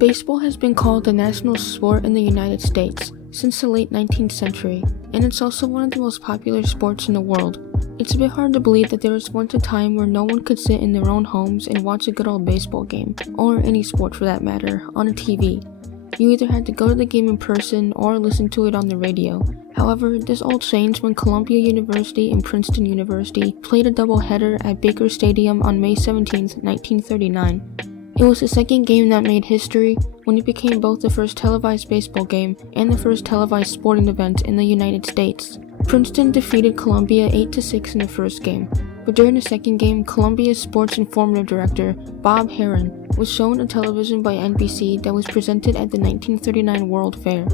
Baseball has been called the national sport in the United States since the late 19th century, and it's also one of the most popular sports in the world. It's a bit hard to believe that there was once a time where no one could sit in their own homes and watch a good old baseball game, or any sport for that matter, on a TV. You either had to go to the game in person or listen to it on the radio. However, this all changed when Columbia University and Princeton University played a doubleheader at Baker Stadium on May 17, 1939. It was the second game that made history when it became both the first televised baseball game and the first televised sporting event in the United States. Princeton defeated Columbia 8-6 in the first game, but during the second game, Columbia's sports informative director, Bob Herron, was shown on television by NBC that was presented at the 1939 World Fair.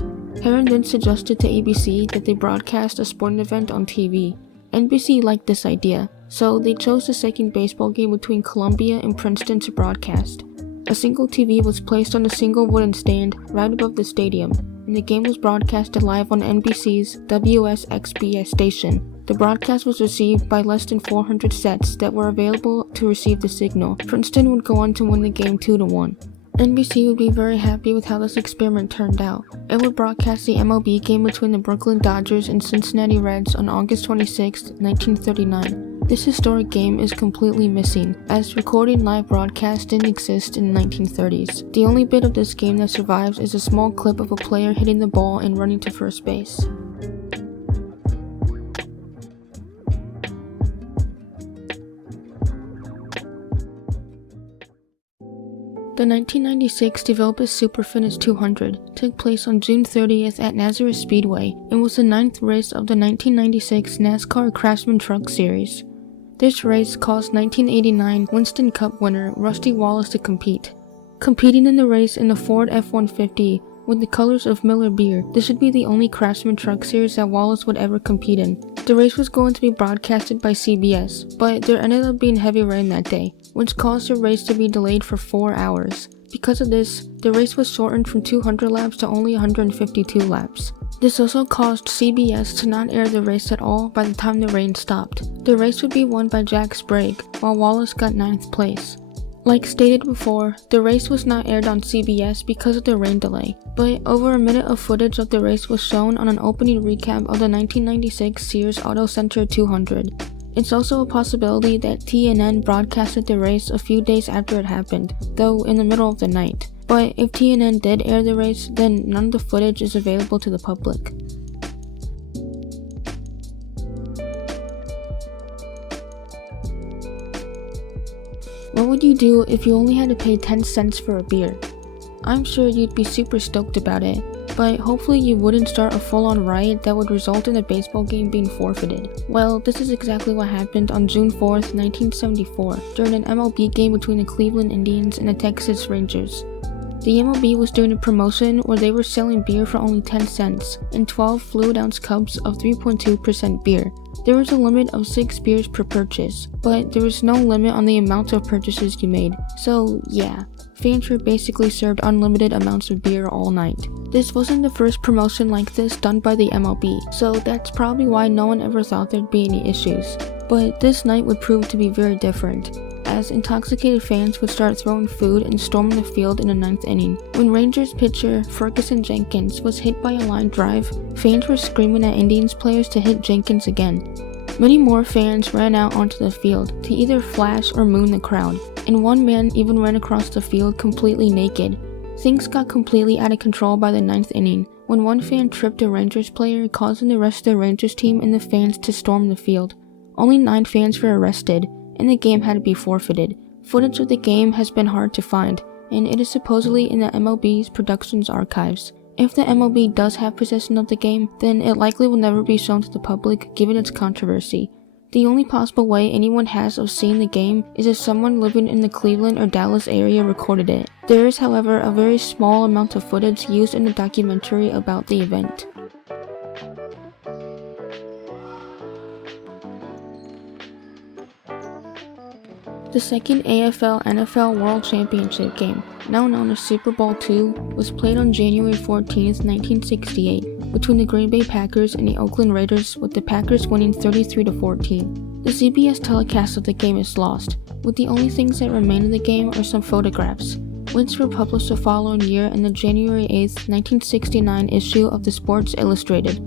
Herron then suggested to ABC that they broadcast a sporting event on TV. NBC liked this idea, so they chose the second baseball game between Columbia and Princeton to broadcast. A single TV was placed on a single wooden stand right above the stadium, and the game was broadcasted live on NBC's WSXBS station. The broadcast was received by less than 400 sets that were available to receive the signal. Princeton would go on to win the game 2-1. NBC would be very happy with how this experiment turned out. It would broadcast the MLB game between the Brooklyn Dodgers and Cincinnati Reds on August 26, 1939. This historic game is completely missing, as recording live broadcast didn't exist in the 1930s. The only bit of this game that survives is a small clip of a player hitting the ball and running to first base. The 1996 Developers Super Finish 200 took place on June 30th at Nazareth Speedway and was the 9th race of the 1996 NASCAR Craftsman Truck Series. This race caused 1989 Winston Cup winner Rusty Wallace to compete. Competing in the race in the Ford F-150 with the colors of Miller Beer, this should be the only Craftsman Truck Series that Wallace would ever compete in. The race was going to be broadcasted by CBS, but there ended up being heavy rain that day, which caused the race to be delayed for 4 hours. Because of this, the race was shortened from 200 laps to only 152 laps. This also caused CBS to not air the race at all by the time the rain stopped. The race would be won by Jack Sprague, while Wallace got 9th place. Like stated before, the race was not aired on CBS because of the rain delay, but over a minute of footage of the race was shown on an opening recap of the 1996 Sears Auto Center 200. It's also a possibility that TNN broadcasted the race a few days after it happened, though in the middle of the night. But if TNN did air the race, then none of the footage is available to the public. What would you do if you only had to pay 10 cents for a beer? I'm sure you'd be super stoked about it, but hopefully you wouldn't start a full-on riot that would result in a baseball game being forfeited. Well, this is exactly what happened on June 4th, 1974, during an MLB game between the Cleveland Indians and the Texas Rangers. The MLB was doing a promotion where they were selling beer for only 10 cents in 12 fluid-ounce cups of 3.2% beer. There was a limit of 6 beers per purchase, but there was no limit on the amount of purchases you made. So yeah, fans were basically served unlimited amounts of beer all night. This wasn't the first promotion like this done by the MLB, so that's probably why no one ever thought there'd be any issues. But this night would prove to be very different, as intoxicated fans would start throwing food and storming the field in the 9th inning. When Rangers pitcher Ferguson Jenkins was hit by a line drive, fans were screaming at Indians players to hit Jenkins again. Many more fans ran out onto the field to either flash or moon the crowd, and one man even ran across the field completely naked. Things got completely out of control by the 9th inning, when one fan tripped a Rangers player, causing the rest of the Rangers team and the fans to storm the field. Only 9 fans were arrested, and the game had to be forfeited. Footage of the game has been hard to find, and it is supposedly in the MLB's productions archives. If the MLB does have possession of the game, then it likely will never be shown to the public given its controversy. The only possible way anyone has of seeing the game is if someone living in the Cleveland or Dallas area recorded it. There is, however, a very small amount of footage used in the documentary about the event. The second AFL-NFL World Championship game, now known as Super Bowl II, was played on January 14, 1968, between the Green Bay Packers and the Oakland Raiders, with the Packers winning 33-14. The CBS telecast of the game is lost, with the only things that remain of the game are some photographs. Wins were published the following year in the January 8, 1969 issue of the Sports Illustrated.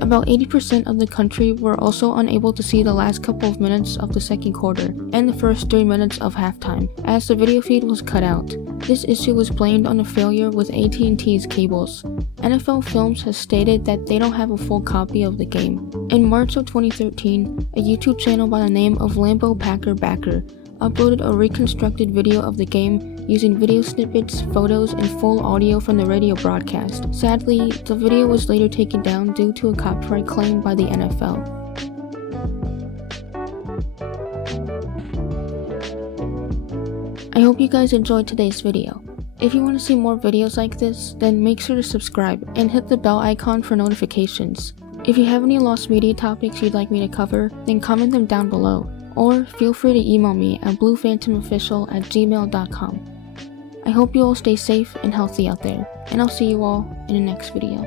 About 80% of the country were also unable to see the last couple of minutes of the second quarter and the first 3 minutes of halftime, as the video feed was cut out. This issue was blamed on a failure with AT&T's cables. NFL Films has stated that they don't have a full copy of the game. In March of 2013, a YouTube channel by the name of Lambo Packer Backer uploaded a reconstructed video of the game using video snippets, photos, and full audio from the radio broadcast. Sadly, the video was later taken down due to a copyright claim by the NFL. I hope you guys enjoyed today's video. If you want to see more videos like this, then make sure to subscribe and hit the bell icon for notifications. If you have any lost media topics you'd like me to cover, then comment them down below, or feel free to email me at bluephantomofficial@gmail.com. I hope you all stay safe and healthy out there, and I'll see you all in the next video.